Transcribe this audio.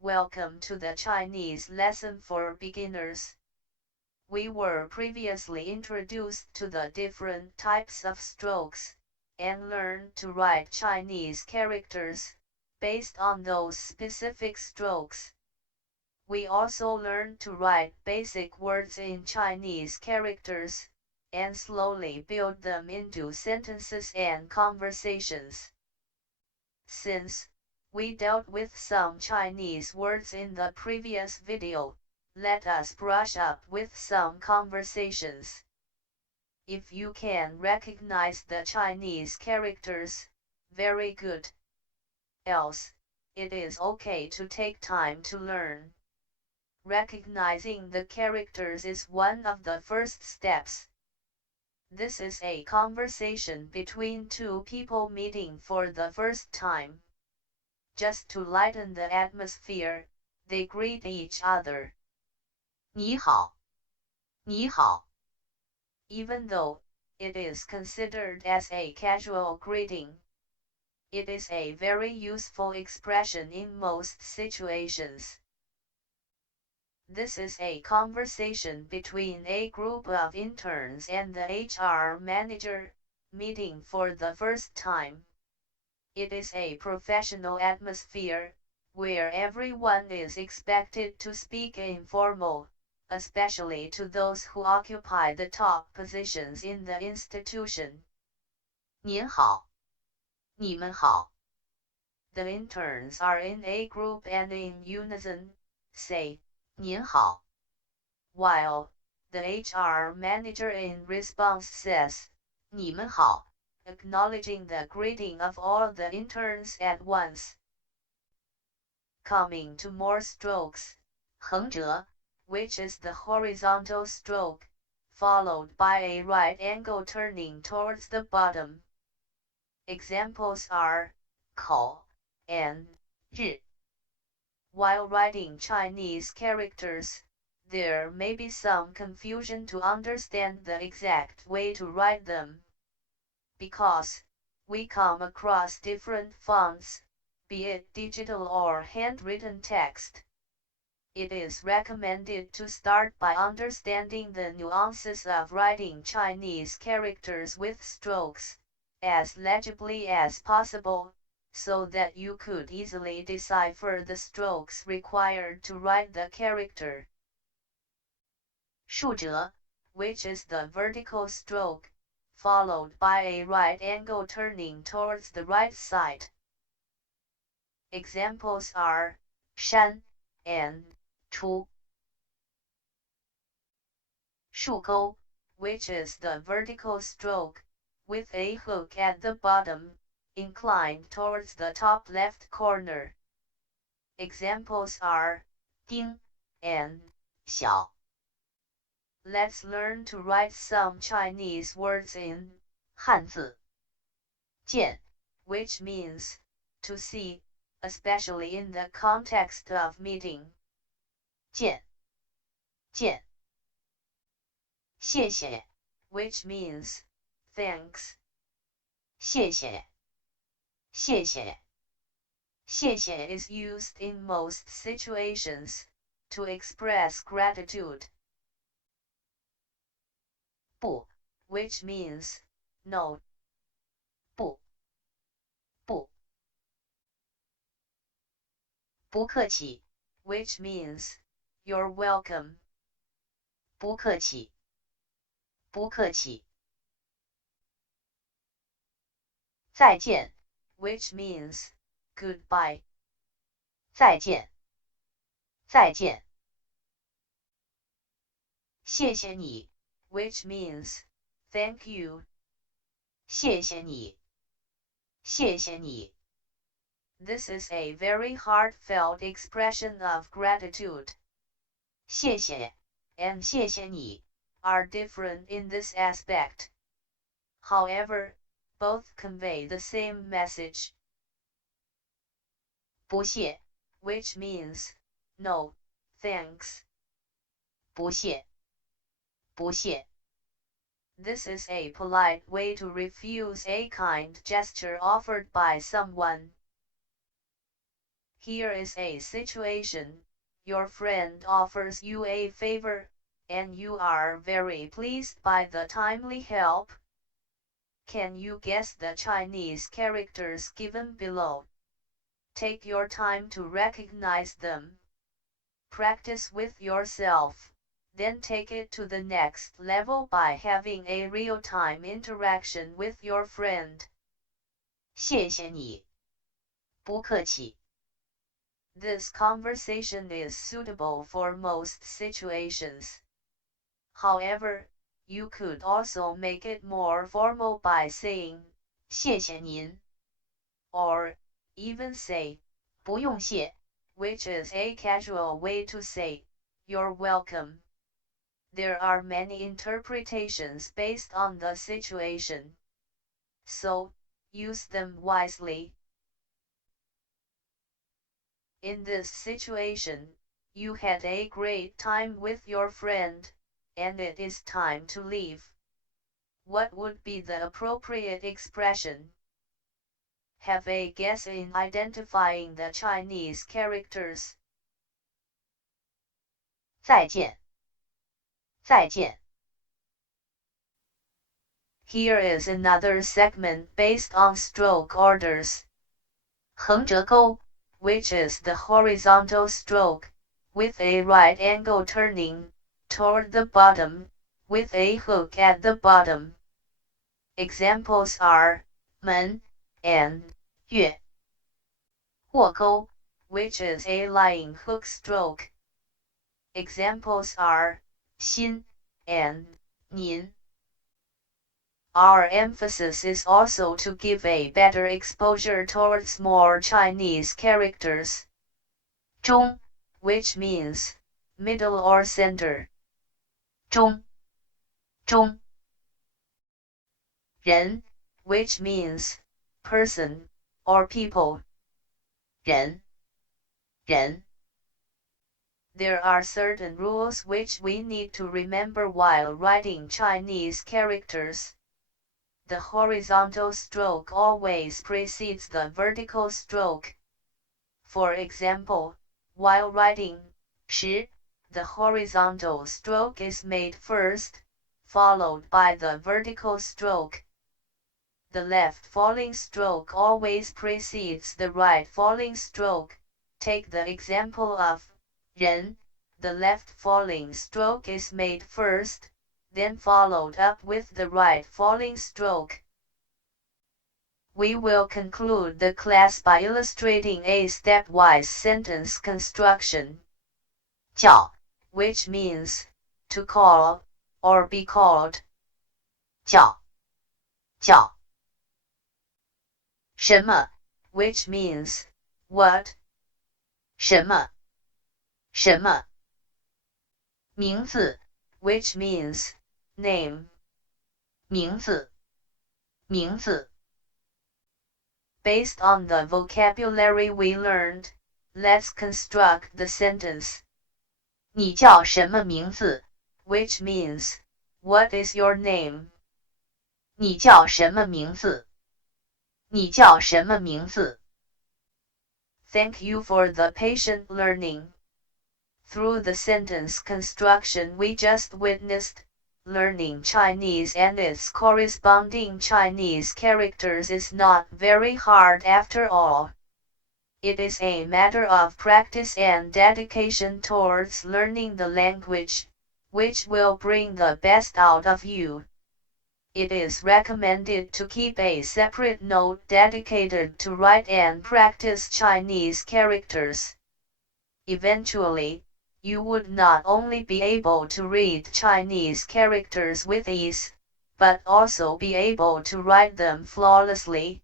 Welcome to the Chinese lesson for beginners. We were previously introduced to the different types of strokes, and learned to write Chinese characters based on those specific strokes. We also learned to write basic words in Chinese characters, and slowly build them into sentences and conversations. Since we dealt with some Chinese words in the previous video, let us brush up with some conversations. If you can recognize the Chinese characters, very good. Else, it is okay to take time to learn. Recognizing the characters is one of the first steps. This is a conversation between two people meeting for the first time. Just to lighten the atmosphere, they greet each other. 你好,你好. Even though it is considered as a casual greeting, it is a very useful expression in most situations. This is a conversation between a group of interns and the HR manager, meeting for the first time. It is a professional atmosphere, where everyone is expected to speak informal, especially to those who occupy the top positions in the institution. 您好,你们好. The interns are in a group and in unison, say, 您好. While the HR manager in response says, 你们好, acknowledging the greeting of all the interns at once. Coming to more strokes, 横折, which is the horizontal stroke, followed by a right angle turning towards the bottom. Examples are 口 and 日. While writing Chinese characters, there may be some confusion to understand the exact way to write them. Because we come across different fonts, be it digital or handwritten text. It is recommended to start by understanding the nuances of writing Chinese characters with strokes, as legibly as possible, so that you could easily decipher the strokes required to write the character. 竖折, which is the vertical stroke, followed by a right angle turning towards the right side. Examples are 山 and 出. 竖钩, which is the vertical stroke, with a hook at the bottom, inclined towards the top left corner. Examples are 丁 and 小. Let's learn to write some Chinese words in 汉字. 见, which means to see, especially in the context of meeting. 见, 见. 谢谢, which means thanks. 谢谢, 谢谢. 谢谢 is used in most situations to express gratitude. 不, which means no. 不, 不. 不客气, which means you're welcome. 不客气, 不客气. 再见, which means goodbye. 再见, 再见. 谢谢你, which means thank you. 谢谢你, 谢谢你. This is a very heartfelt expression of gratitude. 谢谢 and 谢谢你 are different in this aspect. However, both convey the same message. 不谢, which means no, thanks. 不谢, 不谢. This is a polite way to refuse a kind gesture offered by someone. Here is a situation. Your friend offers you a favor, and you are very pleased by the timely help. Can you guess the Chinese characters given below? Take your time to recognize them. Practice with yourself, then take it to the next level by having a real-time interaction with your friend. 谢谢你。不客气。This conversation is suitable for most situations. However, you could also make it more formal by saying, 谢谢您。or even say, 不用谢。which is a casual way to say, you're welcome. There are many interpretations based on the situation. So, use them wisely. In this situation, you had a great time with your friend, and it is time to leave. What would be the appropriate expression? Have a guess in identifying the Chinese characters. 再见。再见。Here is another segment based on stroke orders. 横折钩 which is the horizontal stroke, with a right angle turning toward the bottom, with a hook at the bottom. Examples are 门 and 月。握钩 which is a lying hook stroke. Examples are 心 and 您。Our emphasis is also to give a better exposure towards more Chinese characters. 中 which means middle or center. 中。中。人 which means person or people. 人。人。There are certain rules which we need to remember while writing Chinese characters. The horizontal stroke always precedes the vertical stroke. For example, while writing 十 the horizontal stroke is made first, followed by the vertical stroke. The left falling stroke always precedes the right falling stroke. Take the example of 人 the left falling stroke is made first, then followed up with the right falling stroke. We will conclude the class by illustrating a stepwise sentence construction. 叫 which means to call or be called. 叫。叫。什么 which means what. 什么。什么。名字 which means name. 名字。名字。Based on the vocabulary we learned, let's construct the sentence. 你叫什么名字 which means what is your name. 你叫什么名字你叫什么名字 Thank you for the patient learning. Through the sentence construction we just witnessed, learning Chinese and its corresponding Chinese characters is not very hard after all. It is a matter of practice and dedication towards learning the language, which will bring the best out of you. It is recommended to keep a separate note dedicated to write and practice Chinese characters. Eventually, you would not only be able to read Chinese characters with ease, but also be able to write them flawlessly.